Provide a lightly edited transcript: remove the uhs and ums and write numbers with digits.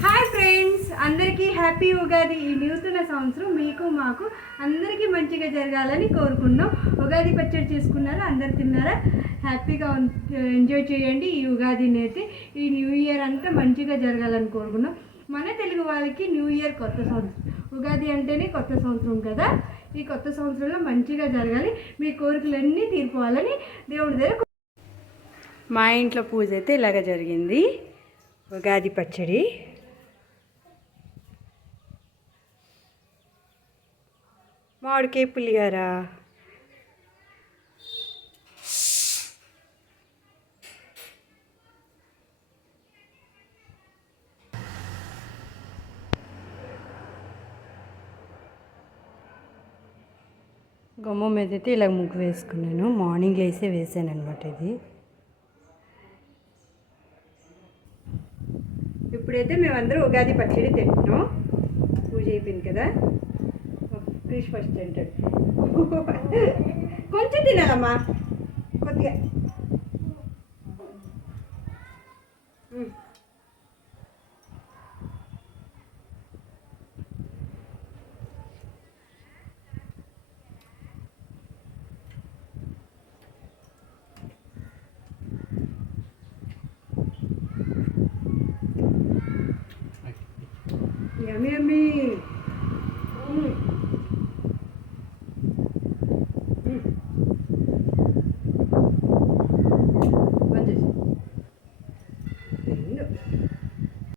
Hi friends, అందరికీ happy Ugadi. ఈ నూతన సంవత్సరం మీకు మాకు అందరికీ మంచిగా జరగాలని కోరుకున్నాం. ఉగాది పచ్చడి చేసుకున్నారా? అందరు తిన్నారా? హ్యాపీగా ఎంజాయ్ చేయండి ఈ ఉగాదిని. అయితే ఈ న్యూ ఇయర్ అంతా మంచిగా జరగాలని కోరుకున్నాం. మన తెలుగు వాళ్ళకి న్యూ ఇయర్ కొత్త సంవత్సరం. ఉగాది అంటేనే కొత్త సంవత్సరం కదా. ఈ కొత్త సంవత్సరంలో మంచిగా జరగాలి, మీ కోరికలన్నీ తీరిపోవాలని దేవుడి దగ్గర. మా ఇంట్లో పూజ అయితే ఇలాగ జరిగింది. ఉగాది పచ్చడి, మామిడికాయ పులిహార, గుమ్మ మీద అయితే ఇలా ముగ్గు వేసుకున్నాను. మార్నింగ్ వేసే వేసాను అనమాట. ఇది ఇప్పుడైతే మేమందరం ఉగాది పచ్చడి తింటున్నాం. పూజ అయిపోయింది కదా. ఫిష్ ఫస్ట్ తింటాడు. కొంచెం తినాలమ్మా, కొద్దిగా.